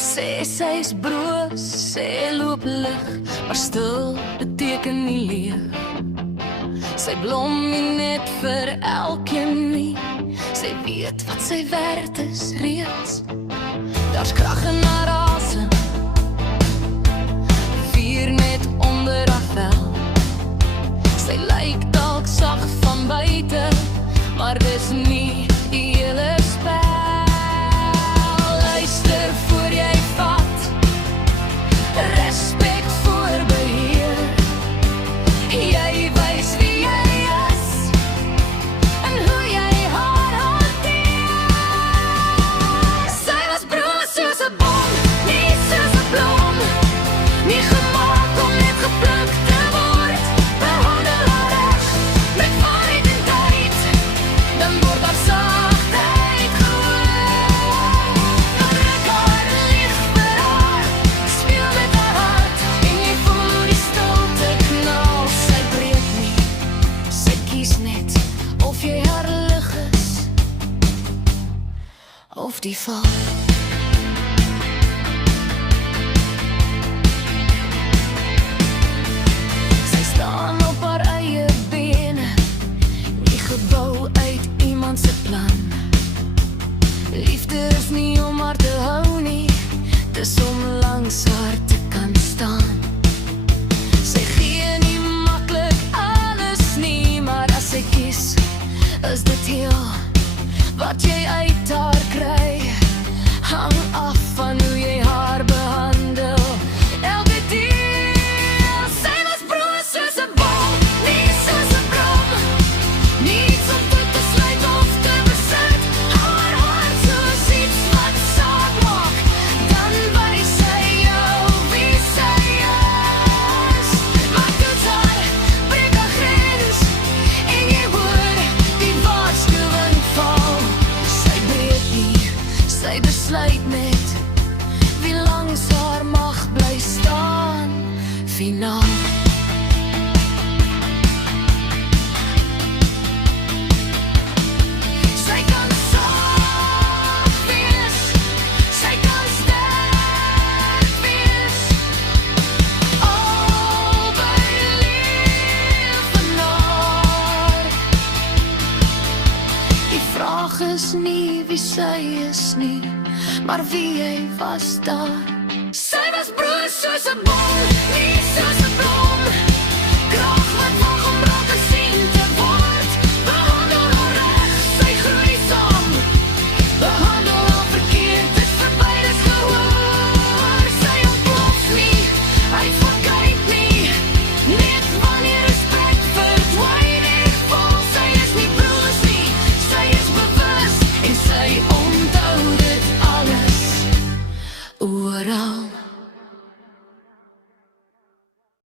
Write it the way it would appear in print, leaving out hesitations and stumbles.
Sê sy's broos, sê loop lig, maar stil beteken nie leeg. Sy blom nie net vir elkeen nie, sy weet wat sy werd is reeds. Daar's krag in haar asem, vuur net onder haar vel. Sy lyk dalk sag van buite, maar dis nie die hele spel. Luister voor jy vat, respek voor beheer. Jy wys wie jy is en hoe jy haar hanteer. Sy was broos soos 'n bom, nie soos 'n blom, nie gemaak om net gepluk te word. Behandel haar reg met waarheid en tyd, dan word haar sagtheid gehoor. Druk haar lieg vir haar, speel met haar hart, en jy voel die stilte knal. Sy breek nie, sy kies net of jy haar lig is of die val. Sy staan op haar eie bene, nie gebou uit iemand se plan. Liefde is nie om haar te hou nie, dis om langs haar te kan staan. Sy gee nie maklik alles nie, maar as sy kies, is dit heel wat jy uit haar kry. Hang af van hoe jy haar behandel, elke deel. Sy was broos soos 'n bom, nie soos 'n blom, niets om toe te sluit of te besit. Haar hart soos iets wat saak maak, dan wys sy jou wie sy is. Maar toets haar, breek haar grens, en jy hoor die waarskuwing val. Sy breek nie, sy besluit net wie langs haar mag bly staan, finaal. Sy kan sag wees, sy kan sterk wees, albei leef in haar. Die vraag is nie wie sy is nie, maar wie jy was daar. Sy was broos soos 'n bom, nie soos 'n blom.